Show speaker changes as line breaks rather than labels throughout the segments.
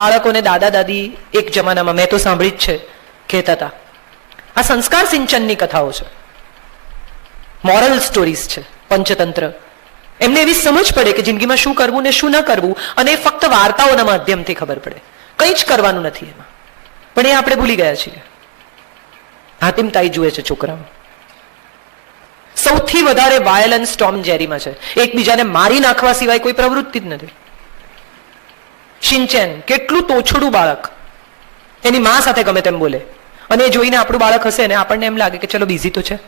બાળકોને દાદા દાદી એક જમાનામાં મેં તો સાંભળી જ છે, કહેતા હતા. આ સંસ્કાર સિંચનની કથાઓ છે. મોરલ સ્ટોરીઝ છે, પંચતંત્ર. એમને એવી સમજ પડે કે જિંદગીમાં શું કરવું ને શું ન કરવું, અને ફક્ત વાર્તાઓના માધ્યમથી ખબર પડે. કંઈ જ કરવાનું નથી એમાં. પણ એ આપણે ભૂલી ગયા છીએ. હાતિમતાઈ જુએ છે છોકરાઓ. સૌથી વધારે વાયલન્સ ટોમ જેરીમાં છે. એકબીજાને મારી નાખવા સિવાય કોઈ પ્રવૃત્તિ જ નથી. શિંચેન કેટલું તોછડું બાળક. એની માં સાથે ગમે તેમ બોલે. અને એ જોઈને આપણું બાળક હશે ને આપણને એમ લાગે કે ચલો બિઝી તો છે.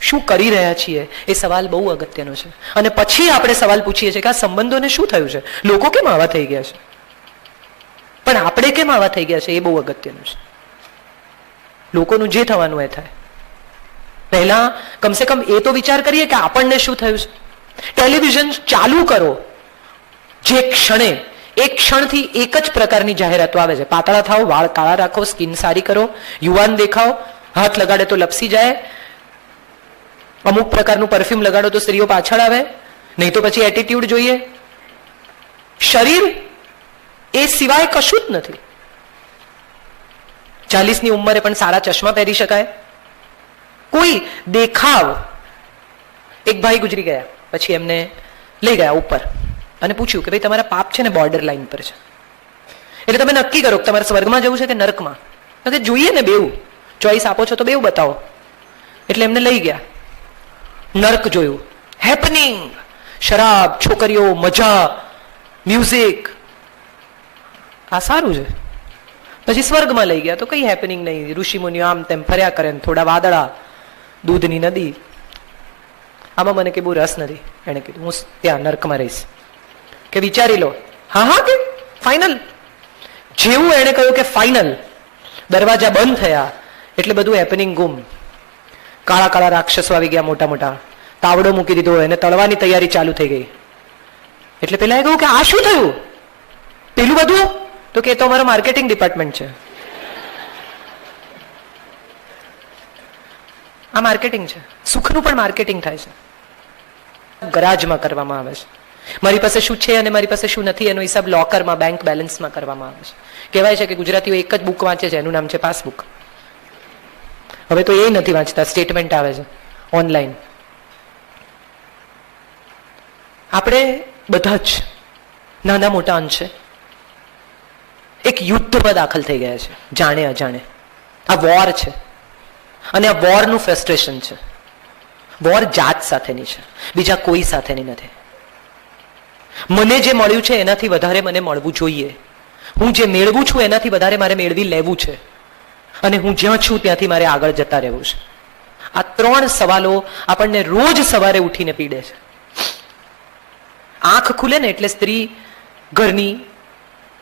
શું કરી રહ્યા છીએ? એ સવાલ બહુ અગત્યનો છે. અને પછી આપણે સવાલ પૂછીએ છીએ કે આ સંબંધોને શું થયું છે? લોકો કેમ આવા થઈ ગયા છે? પણ આપણે કેમ આવા થઈ ગયા છે? એ બહુ અગત્યનું છે. લોકોનું જે થવાનું એ થાય. પહેલા કમસે કમ એ તો વિચાર કરીએ કે આપણને શું થયું છે? ટેલિવિઝન ચાલુ કરો. જે ક્ષણે એક ક્ષણથી એક જ પ્રકારની જાહેરાતો આવે છે. પાતળા થાઓ, વાળ કાળા રાખો, સ્કિન સારી કરો, યુવાન દેખાઓ, હાથ લગાડે તો લપસી જાય, અમુક પ્રકારનું પરફ્યુમ લગાડો તો સ્ત્રીઓ પાછળ આવે, નહીં તો પછી એટીટ્યુડ જોઈએ. શરીર એ સિવાય કશું જ નથી. ચાલીસની ઉંમરે પણ સારા ચશ્મા પહેરી શકાય. કોઈ દેખાવ, એક ભાઈ ગુજરી ગયા, પછી એમને લઈ ગયા ઉપર. અને પૂછ્યું કે ભાઈ, તમારા પાપ છે ને બોર્ડર લાઈન પર છે. એટલે તમે નક્કી કરો કે તમારે સ્વર્ગમાં જવું છે કે નર્કમાં? કે જોઈએ ને બેવું ચોઈસ આપો છો તો બેવું બતાવો. એટલે એમને લઈ ગયા. નર્ક જોયું. હેપનિંગ શરાબ, છોકરીઓ, મજા મ્યુઝિક આ સારું છે. પછી સ્વર્ગમાં લઈ ગયા. તો કઈ હેપનિંગ નહીં. ઋષિ મુનિઓ આમ તેમ ફર્યા કરે ને થોડા વાદળા, દૂધની નદી. આમાં મને કે બહુ રસ નથી. એણે કીધું, હું ત્યાં નર્કમાં રહીશ. કે વિચારી લો. હા હા, કે ફાઇનલ જેવું એણે કહ્યું કે ફાઇનલ દરવાજા બંધ થયા. એટલે બધું હેપનિંગ ગુમ. કાળા કાળા રાક્ષસો આવી ગયા મોટા મોટા. તાવડો મૂકી દીધો એને. તળવાની તૈયારી ચાલુ થઈ ગઈ. એટલે પેલા એ કહ્યું કે આ શું થયું? પેલું બધું? તો કે તો અમારો માર્કેટિંગ ડિપાર્ટમેન્ટ છે. આ માર્કેટિંગ છે. સુખનું પણ માર્કેટિંગ થાય છે. ગરાજમાં કરવામાં આવે છે. મારી પાસે શું છે અને મારી પાસે શું નથી એનો હિસાબ લોકરમાં બેંક બેલેન્સમાં કરવામાં આવે છે. કહેવાય છે કે ગુજરાતીઓ એક જ બુક વાંચે છે, એનું નામ છે પાસબુક હવે તો એ નથી વાંચતા સ્ટેટમેન્ટ આવે છે ઓનલાઈન આપણે બધા જ નાના મોટા અંશે એક યુદ્ધમાં દાખલ થઈ ગયા છે, જાણે અજાણે. આ વોર છે. અને આ વોરનું ફ્રસ્ટ્રેશન છે. વોર જાત સાથેની છે, બીજા કોઈ સાથેની નથી. મને જે મળ્યું છે એનાથી વધારે મને મળવું જોઈએ. હું જે મેળવું છું એનાથી વધારે મારે મેળવી લેવું છે. અને હું જ્યાં છું ત્યાંથી મારે આગળ જતા રહેવું છે. આ ત્રણ સવાલો આપણને રોજ સવારે ઉઠીને પીડે છે. આંખ ખુલે ને એટલે સ્ત્રી ઘરની,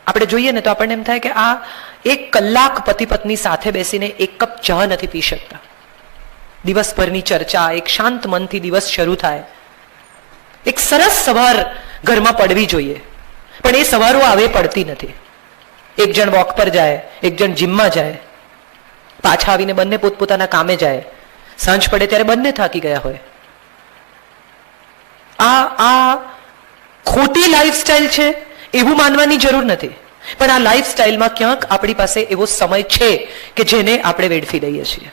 આપણે જોઈએ ને તો આપણને એમ થાય કે આ એક કલાક પતિ પત્ની સાથે બેસીને એક કપ ચા નથી પી શકતા. દિવસભરની ચર્ચા, એક શાંત મનથી દિવસ શરૂ થાય. એક સરસ સવાર ઘરમાં પડવી જોઈએ. પણ એ સવારો આવે પડતી નથી. એક જણ વોક પર જાય, એક જણ જીમમાં જાય. પાછા આવીને બંને પોતપોતાના કામે જાય. સાંજ પડે ત્યારે બંને થાકી ગયા હોય. આ આ ખોટી લાઈફસ્ટાઈલ છે એવું માનવાની જરૂર નથી. પણ આ લાઈફસ્ટાઈલમાં ક્યાંક આપણી પાસે એવો સમય છે કે જેને આપણે વેડફી દઈએ છીએ.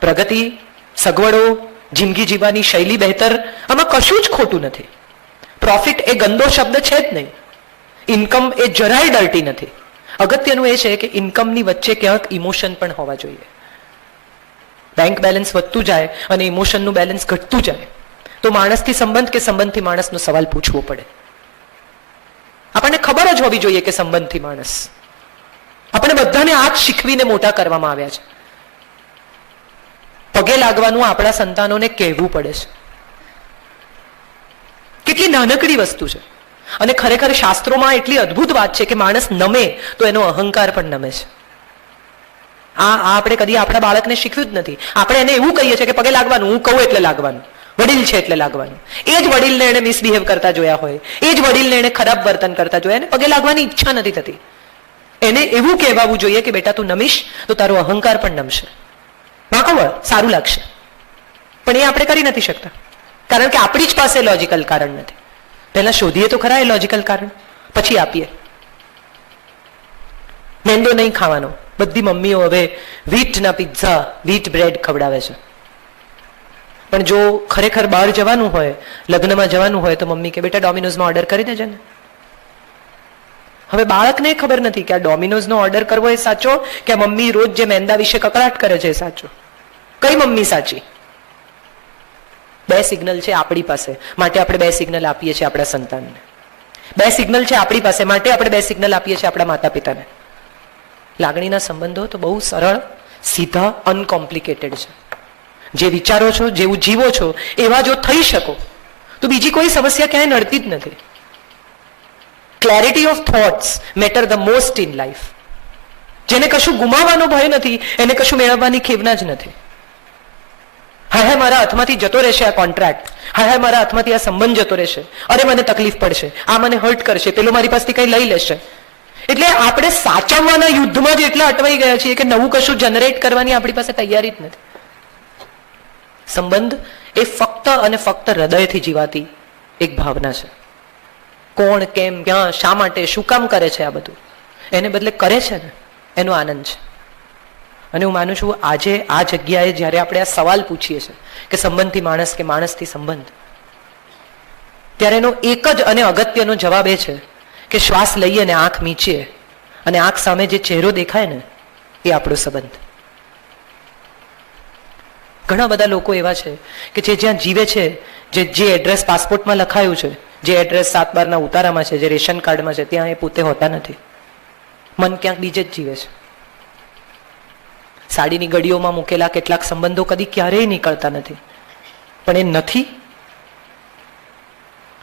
પ્રગતિ, સગવડો, જિંદગી જીવવાની શૈલી બહેતર આમાં કશું જ ખોટું નથી. પ્રોફિટ એ ગંદો શબ્દ છે જ નહીં. ઇન્કમ એ જરાય ડર્ટી નથી. અગત્યનું એ છે કે ઇન્કમની વચ્ચે ક્યાંક ઇમોશન પણ હોવા જોઈએ. બેંક બેલેન્સ વધતું જાય અને ઇમોશનનું બેલેન્સ ઘટતું જાય. તો માણસથી સંબંધ કે સંબંધથી માણસનો સવાલ પૂછવો પડે. આપણને ખબર જ હોવી જોઈએ કે સંબંધથી માણસ. આપણે બધાને આ જ શીખવીને મોટા કરવામાં આવ્યા છે. પગે લાગવાનું આપણા સંતાનોને કહેવું પડે છે. કેટલી નાનકડી વસ્તુ છે. અને ખરેખર શાસ્ત્રોમાં એટલી અદ્ભુત વાત છે કે માણસ નમે તો એનો અહંકાર પણ નમે છે. આ આપણે કદી આપણા બાળકને શીખવ્યું જ નથી. આપણે એને એવું કહીએ છીએ કે પગે લાગવાનું, હું કહું એટલે લાગવાનું. વડીલ છે એટલે લાગવાનું. એ જ વડીલને એને મિસબિહેવ કરતા જોયા હોય. એ જ વડીલને એને ખરાબ વર્તન કરતા જોયા. એને પગે લાગવાની ઈચ્છા નથી થતી. એને એવું કહેવાવું જોઈએ કે બેટા તું નમીશ તો તારો અહંકાર પણ નમશે. વાંકો વળ, સારું લાગશે. પણ એ આપણે કરી નથી શકતા. કારણ કે આપણી જ પાસે લોજિકલ કારણ નથી. પહેલાં શોધીએ તો ખરા એ લોજિકલ કારણ. પછી આપીએ. મેંદો નહીં ખાવાનો. બધી મમ્મીઓ હવે વીટના પિઝા વીટ બ્રેડ ખવડાવે છે. પણ જો ખરેખર બહાર જવાનું હોય, લગ્નમાં જવાનું હોય, તો મમ્મી કે, બેટા ડોમિનોઝમાં ઓર્ડર કરી દેજે ને. હવે બાળકને ખબર નથી કે આ ડોમિનોઝનો ઓર્ડર કરવો એ સાચો, કે મમ્મી રોજ જે મેંદા વિશે કકડાટ કરે છે એ સાચો. કઈ મમ્મી સાચી? બે સિગ્નલ છે આપણી પાસે. માટે આપણે બે સિગ્નલ આપીએ છીએ આપણા સંતાનને. બે સિગ્નલ છે આપણી પાસે, માટે આપણે બે સિગ્નલ આપીએ છીએ આપણા માતા પિતાને લાગણીના સંબંધો તો બહુ સરળ, સીધા અનકોમ્પ્લિકેટેડ છે. જે વિચારો છો જેવું જીવો છો, એવા જો થઈ શકો, તો બીજી કોઈ સમસ્યા ક્યાંય નડતી જ નથી. Clarity of thoughts matter the most in life જેને કશું ગુમાવવાનો ભય નથી, એને કશું મેળવવાની ખેવના જ નથી. હા હે મારા હાથમાંથી જતો રહેશે આ કોન્ટ્રાક્ટ હા હે મારા હાથમાંથી આ સંબંધ જતો રહેશે. અરે મને તકલીફ પડશે. આ મને હર્ટ કરશે. પેલો મારી પાસેથી કંઈ લઈ લેશે. એટલે આપણે સાચવવાના યુદ્ધમાં જ એટલા અટવાઈ ગયા છીએ કે નવું કશું જનરેટ કરવાની આપણી પાસે તૈયારી જ નથી. સંબંધ એ ફક્ત અને ફક્ત હૃદયથી જીવાતી એક ભાવના છે. કોણ, કેમ, ક્યાં, શા માટે, શું કામ કરે છે આ બધું? એને બદલે કરે છે ને? એનો આનંદ છે. અને હું માનું છું આજે, આ જગ્યાએ જ્યારે આપણે આ સવાલ પૂછીએ છીએ કે સંબંધથી માણસ કે માણસથી સંબંધ, ત્યારે એનો એક જ અને અગત્યનો જવાબ એ છે કે શ્વાસ લઈએ અને આંખ મીચીએ અને આંખ સામે જે ચહેરો દેખાય ને, એ આપણો સંબંધ. ઘણા બધા લોકો એવા છે કે જે જ્યાં જીવે છે, જે જે એડ્રેસ પાસપોર્ટમાં લખાયું છે, જે એડ્રેસ સાત બારના ઉતારામાં છે, જે રેશન કાર્ડમાં છે, ત્યાં એ પોતે હોતા નથી. મન ક્યાંક બીજે જ જીવે છે. સાડીની ગડીઓમાં મૂકેલા કેટલાક સંબંધો કદી ક્યારેય નીકળતા નથી. પણ એ નથી.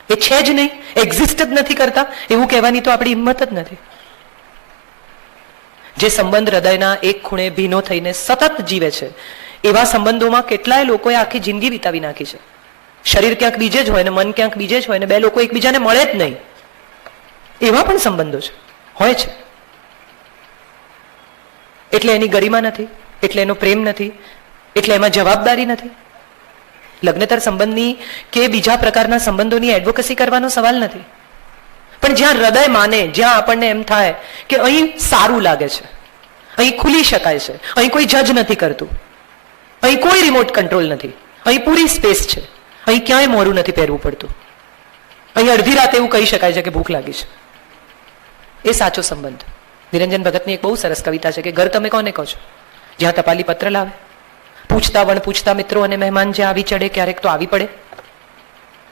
એ છે જ નહીં. એક્ઝિસ્ટ જ નથી કરતા. એવું કહેવાની તો આપણી હિંમત જ નથી. જે સંબંધ હૃદયના એક ખૂણે ભીનો થઈને સતત જીવે છે, એવા સંબંધોમાં કેટલાય લોકોએ આખી જિંદગી વિતાવી નાખી છે. શરીર ક્યાંક બીજે જ હોય ને મન ક્યાંક બીજે જ હોય ને બે લોકો એકબીજાને મળે જ નહીં. એવા પણ સંબંધો છે. હોય છે. એટલે એની ગરિમા નથી, એટલે એનો પ્રેમ નથી, એટલે એમાં જવાબદારી નથી. લગ્નતર સંબંધની કે બીજા પ્રકારના સંબંધોની એડવોકસી કરવાનો સવાલ નથી. પણ જ્યાં હૃદય માને, જ્યાં આપણને એમ થાય કે અહીં સારું લાગે છે, અહીં ખુલી શકાય છે, અહીં કોઈ જજ નથી કરતું, અહીં કોઈ રિમોટ કંટ્રોલ નથી, અહીં પૂરી સ્પેસ છે, અહીં ક્યાંય મોરું નથી પહેરવું પડતું. અહીં અડધી રાતે એવું કહી શકાય છે કે ભૂખ લાગી છે. એ સાચો સંબંધ. નિરંજન ભગતની એક બહુ સરસ કવિતા છે કે ઘર તમે કોને કહો છો? જ્યાં ટપાલી પત્ર લાવે. પૂછતા વણ, પૂછતા મિત્રો અને મહેમાન જ્યાં આવી ચડે, ક્યારેક તો આવી પડે.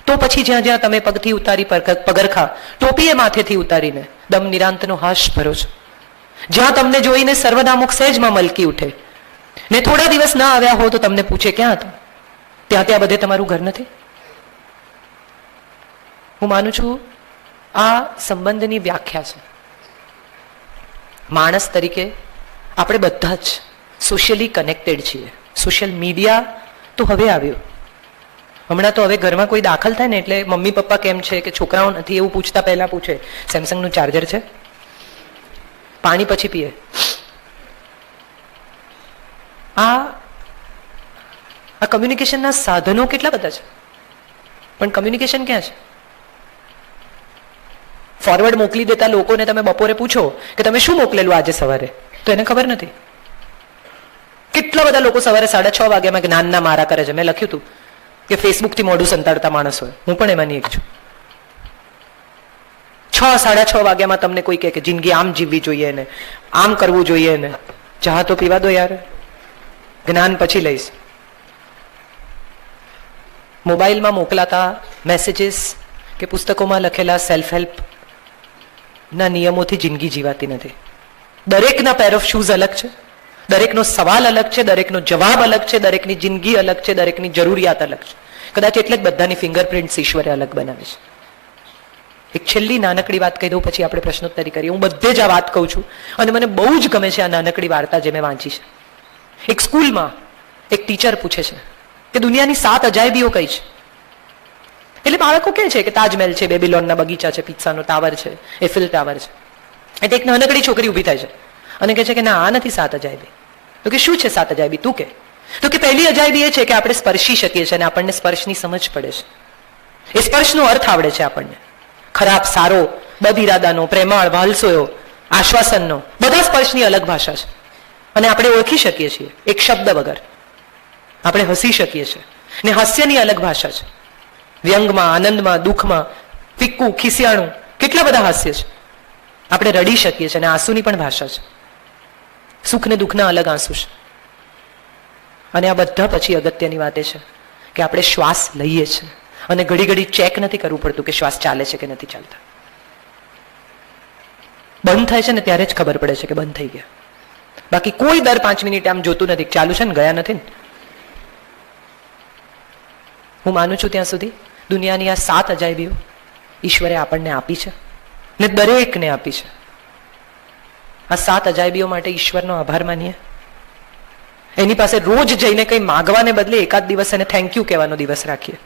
તો પછી જ્યાં જ્યાં તમે પગથી ઉતારી પગ- પગરખા, ટોપીએ માથેથી ઉતારીને દમ નિરાંતનો હાશ ભરો છો. જ્યાં તમને જોઈને સર્વનામુખ સહેજમાં મલકી ઉઠે. ને થોડા દિવસ ના આવ્યા હો તો તમને પૂછે, ક્યાં હતો? ત્યાં ત્યાં બધે તમારું ઘર નથી. હું માનું છું આ સંબંધની વ્યાખ્યા છે. માણસ તરીકે આપણે બધા જ સોશિયલી કનેક્ટેડ છીએ. સોશિયલ મીડિયા તો હવે આવ્યું. હમણાં તો હવે ઘરમાં કોઈ દાખલ થાય ને એટલે મમ્મી પપ્પા કેમ છે કે છોકરાઓ નથી એવું પૂછતા પહેલાં પૂછે. સેમસંગનું ચાર્જર છે. પાણી પછી પીએ. આ આ કમ્યુનિકેશનના સાધનો કેટલા બધા છે? પણ કમ્યુનિકેશન ક્યાં છે? ફોરવર્ડ મોકલી દેતા લોકોને તમે બપોરે પૂછો કે તમે શું મોકલેલું આજે સવારે? તો એને ખબર નથી. કેટલા બધા લોકો સવારે સાડા છ વાગ્યામાં જ્ઞાનના મારા કરે છે. મેં લખ્યું હતું કે ફેસબુકથી મોઢું સંતાડતા માણસ હોય. હું પણ એમાંની એક છું. છ, સાડા છ વાગ્યામાં તમને કોઈ કહે કે જિંદગી આમ જીવવી જોઈએ ને, આમ કરવું જોઈએ ને. ચા તો પીવા દો યાર. જ્ઞાન પછી લઈશ. મોબાઈલમાં મોકલાતા મેસેજીસ કે પુસ્તકોમાં લખેલા સેલ્ફ હેલ્પ ના નિયમોથી જિંદગી જીવાતી નથી. દરેકના પેર ઓફ શૂઝ અલગ છે. દરેકનો સવાલ અલગ છે, દરેકનો જવાબ અલગ છે, દરેકની જિંદગી અલગ છે, દરેકની જરૂરિયાત અલગ છે. કદાચ એટલે જ બધાની ફિંગરપ્રિન્ટ્સ ઈશ્વરે અલગ બનાવી છે. એક છેલ્લી નાનકડી વાત કહી દઉં, પછી આપણે પ્રશ્નોત્તરી કરીએ. હું બધે જ આ વાત કહું છું અને મને બહુ જ ગમે છે આ નાનકડી વાર્તા જે મેં વાંચી છે. એક સ્કૂલમાં એક ટીચર પૂછે છે કે દુનિયાની સાત અજાયબીઓ કઈ છે? એટલે બાળકો કહે છે કે તાજમહેલ છે, બેબીલોનના બગીચા છે પિઝાનો ટાવર છે, એફિલ ટાવર છે. એટલે એક નાનકડી છોકરી ઊભી થાય છે અને કહે છે કે ના, આ નથી સાત અજાયબી. તો કે શું છે સાત અજાયબી? તું કે. તો કે પહેલી અજાયબી એ છે કે આપણે સ્પર્શી શકીએ છીએ અને આપણને સ્પર્શની સમજ પડે છે. એ સ્પર્શનો અર્થ આવડે છે આપણને. ખરાબ, સારો બદ પ્રેમાળ, વાલસોયો, આશ્વાસનનો, બધા સ્પર્શની અલગ ભાષા છે. અને આપણે ઓળખી શકીએ છીએ એક શબ્દ વગર. આપણે હસી શકીએ છીએ. ને હાસ્યની અલગ ભાષા છે. વ્યંગમાં, આનંદમાં, દુઃખમાં, ફિક્કું, ખિસિયાણું, કેટલા બધા હાસ્ય છે. આપણે રડી શકીએ છીએ અને આંસુની પણ ભાષા છે. સુખ ને દુઃખના અલગ આંસુ છે. અને આ બધા પછી અગત્યની વાત છે કે આપણે શ્વાસ લઈએ છીએ. અને ઘડી ઘડી ચેક નથી કરવું પડતું કે શ્વાસ ચાલે છે કે નથી ચાલતા. બંધ થાય છે ને ત્યારે જ ખબર પડે છે કે બંધ થઈ ગયા. બાકી કોઈ દર પાંચ મિનિટ આમ જોતું નથી. ચાલુ છે ને, ગયા નથી હું માનું છું ત્યાં સુધી દુનિયાની આ સાત અજાયબીઓ ઈશ્વરે આપણને આપી છે ને દરેકને આપી છે. આ સાત અજાયબીઓ માટે ઈશ્વરનો આભાર માનીએ. એની પાસે રોજ જઈને કંઈ માગવાને બદલે એકાદ દિવસ એને થેન્ક યુ કહેવાનો દિવસ રાખીએ.